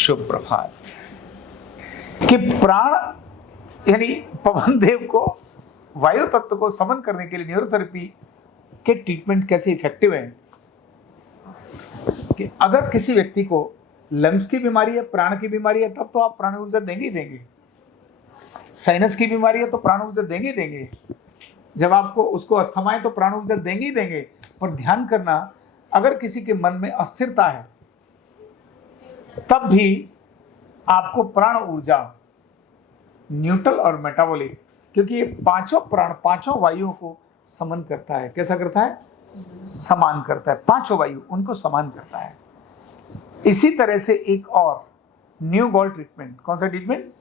शुभ प्रभात। कि प्राण यानी पवन देव को, वायु तत्व को समन करने के लिए न्यूरोथेरेपी के ट्रीटमेंट कैसे इफेक्टिव है। कि अगर किसी व्यक्ति को लंग्स की बीमारी है, प्राण की बीमारी है, तब तो आप प्राण ऊर्जा देंगे ही देंगे। साइनस की बीमारी है तो प्राण ऊर्जा देंगे ही देंगे। जब आपको उसको अस्थमा है तो प्राण ऊर्जा देंगे ही देंगे। पर ध्यान करना, अगर किसी के मन में अस्थिरता है तब भी आपको प्राण ऊर्जा, न्यूट्रल और मेटाबॉलिक, क्योंकि ये पांचों प्राण, पांचों वायुओं को समान करता है। कैसा करता है? समान करता है। पांचों वायु उनको समान करता है। इसी तरह से एक और न्यूगॉल ट्रीटमेंट। कौन सा ट्रीटमेंट?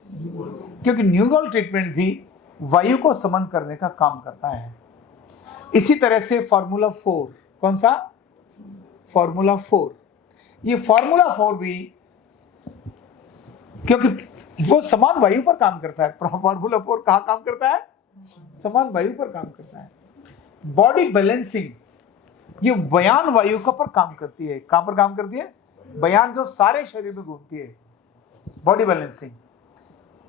क्योंकि न्यूगॉल ट्रीटमेंट भी वायु को समान करने का काम करता है। इसी तरह से फॉर्मूला 4। कौन सा? फॉर्मूला 4। ये फॉर्मूला 4 भी, क्योंकि वो समान वायु पर काम करता है। फॉर्मूला 4 कहाँ काम करता है? समान वायु पर काम करता है। बॉडी बैलेंसिंग, ये बयान वायु का पर काम करती है। कहां पर काम करती है? बयान जो सारे शरीर में घूमती है, बॉडी बैलेंसिंग।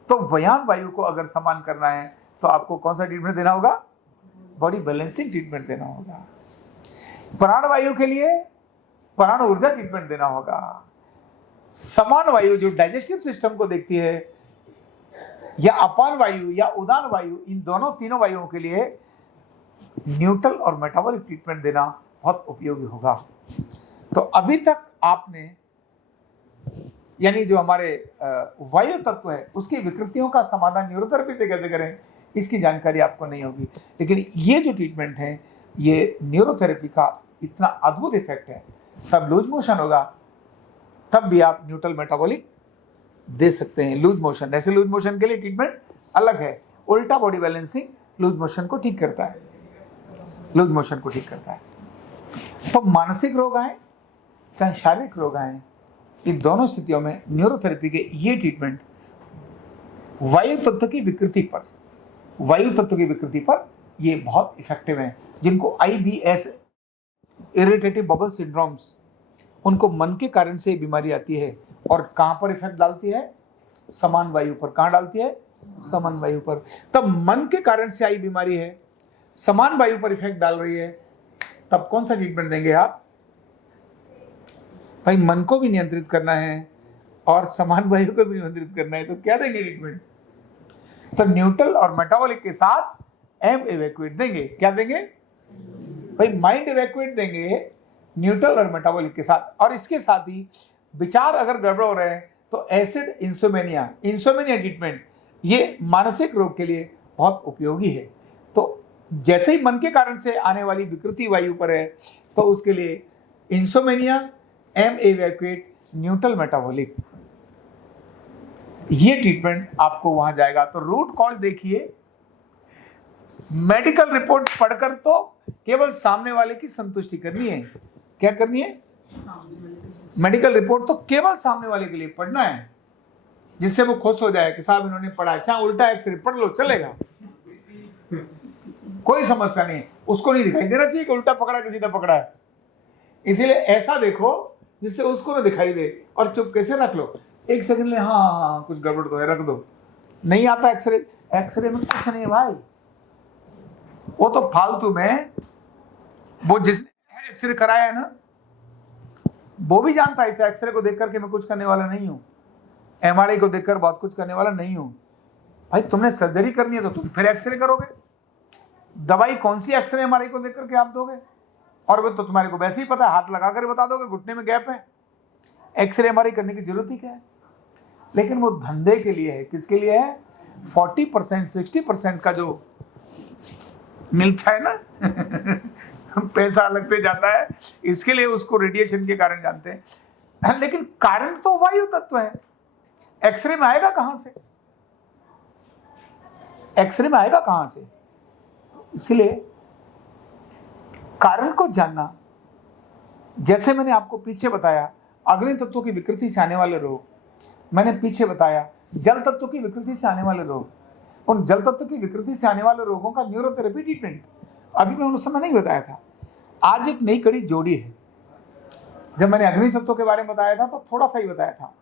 तो बयान वायु को अगर समान करना है तो आपको कौन सा ट्रीटमेंट देना होगा? बॉडी बैलेंसिंग ट्रीटमेंट देना होगा। प्राण वायु के लिए प्राण ऊर्जा ट्रीटमेंट देना होगा। समान वायु जो डाइजेस्टिव सिस्टम को देखती है, या अपान वायु या उदान वायु, इन दोनों तीनों वायुओं के लिए न्यूट्रल और मेटाबॉलिक ट्रीटमेंट देना बहुत उपयोगी होगा। तो अभी तक आपने, यानी जो हमारे वायु तत्व है उसकी विकृतियों का समाधान न्यूरोथेरेपी से कैसे करें, इसकी जानकारी आपको नहीं होगी। लेकिन ये जो ट्रीटमेंट है, ये न्यूरोथेरेपी का इतना अद्भुत इफेक्ट है। तब लूज मोशन होगा, तब भी आप न्यूट्रल मेटाबॉलिक दे सकते हैं। लूज मोशन, ऐसे लूज मोशन के लिए ट्रीटमेंट अलग है। उल्टा बॉडी बैलेंसिंग लूज मोशन को ठीक करता है, लूज मोशन को ठीक करता है। तो मानसिक रोग आए चाहे शारीरिक रोग आए, इन दोनों स्थितियों में न्यूरोथेरेपी के ये ट्रीटमेंट वायु तत्व की विकृति पर, वायु तत्व की विकृति पर ये बहुत इफेक्टिव है। जिनको IBS, इरिटेटिव बबल सिंड्रोम्स, उनको मन के कारण से बीमारी आती है। और कहां पर इफेक्ट डालती है? समान वायु पर। कहां डालती है? समान वायु पर। तब मन के कारण से आई बीमारी है, समान वायु पर इफेक्ट डाल रही है, तब कौन सा ट्रीटमेंट देंगे आप? भाई मन को भी नियंत्रित करना है और समान वायु को भी नियंत्रित करना है, तो क्या देंगे ट्रीटमेंट? तो न्यूट्रल और मेटाबॉलिक के साथ एम इवैक्यूएट देंगे। क्या देंगे भाई? माइंड इवैक्यूएट देंगे न्यूट्रल और मेटाबॉलिक के साथ। और इसके साथ ही विचार अगर गड़बड़ हो रहे हैं तो एसिड इंसोमेनिया, इंसोमेनिया ट्रीटमेंट, ये मानसिक रोग के लिए बहुत उपयोगी है। तो जैसे ही मन के कारण से आने वाली विकृति वायु पर है, तो उसके लिए इंसोमेनिया, एम इवैक्यूएट, न्यूट्रल मेटाबॉलिक, ये ट्रीटमेंट आपको वहां जाएगा। तो रूट कॉज देखिए, मेडिकल रिपोर्ट पढ़कर तो केवल सामने वाले की संतुष्टि करनी है। क्या करनी है? मेडिकल रिपोर्ट तो केवल सामने वाले के लिए पढ़ना है, जिससे वो खुश हो जाए कि साहब इन्होंने पढ़ा है। चाहे उल्टा एक्सरे पढ़ लो, चलेगा, कोई समस्या नहीं। उसको नहीं दिखाई देना चाहिए कि उल्टा पकड़ा कि सीधा पकड़ा है। इसीलिए ऐसा देखो जिससे उसको ना दिखाई दे, और चुप कैसे रख लो। एक सेकंड ले, हाँ कुछ गड़बड़ तो है, रख दो। नहीं आता एक्सरे, एक्सरे में कुछ नहीं है भाई, वो तो फालतू में, वो जिसने एक्सरे कराया है ना, वो भी जानता है इस एक्सरे को देख करके मैं कुछ करने वाला नहीं हूं, MRI को देखकर बहुत कुछ करने वाला नहीं हूं। भाई तुमने सर्जरी करनी है तो तुम फिर एक्सरे करोगे। दवाई कौन सी एक्सरे MRI को देख करके आप दोगे? और वो तो तुम्हारे को वैसे ही पता है, हाथ लगा कर बता दोगे घुटने में गैप है। एक्सरे MRI करने की जरूरत ही क्या है? लेकिन वो धंधे के लिए है। किसके लिए है? 40% 60% का जो मिलता है ना पैसा अलग से जाता है, इसके लिए उसको रेडिएशन के कारण जानते हैं। लेकिन कारण तो वायु तत्व है। एक्सरे में आएगा कहां से? एक्सरे में आएगा कहां से? इसलिए कारण को जानना, जैसे मैंने आपको पीछे बताया अग्नि तत्व की विकृति से आने वाले रोग, मैंने पीछे बताया जल तत्व की विकृति से आने वाले रोग, उन जल तत्व की विकृति से आने वाले रोगों का न्यूरोथेरेपी ट्रीटमेंट अभी मैं उस समय नहीं बताया था। आज एक नई कड़ी जोड़ी है। जब मैंने अग्नि तत्व के बारे में बताया था तो थोड़ा सा ही बताया था।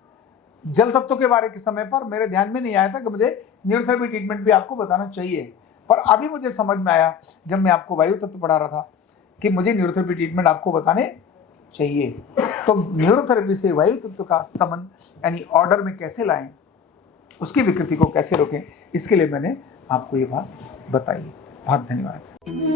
जल तत्व के बारे के समय पर मेरे ध्यान में नहीं आया था कि मुझे न्यूरोथेरेपी ट्रीटमेंट भी आपको बताना चाहिए, पर अभी मुझे समझ में आया जब मैं आपको वायु तत्व पढ़ा रहा था कि मुझे न्यूरोथेरेपी ट्रीटमेंट आपको बताने चाहिए। तो न्यूरोथेरेपी से वायु तत्व का संबंध यानी ऑर्डर में कैसे लाएं, उसकी विकृति को कैसे रोकें, इसके लिए मैंने आपको ये बात बताई। बहुत धन्यवाद।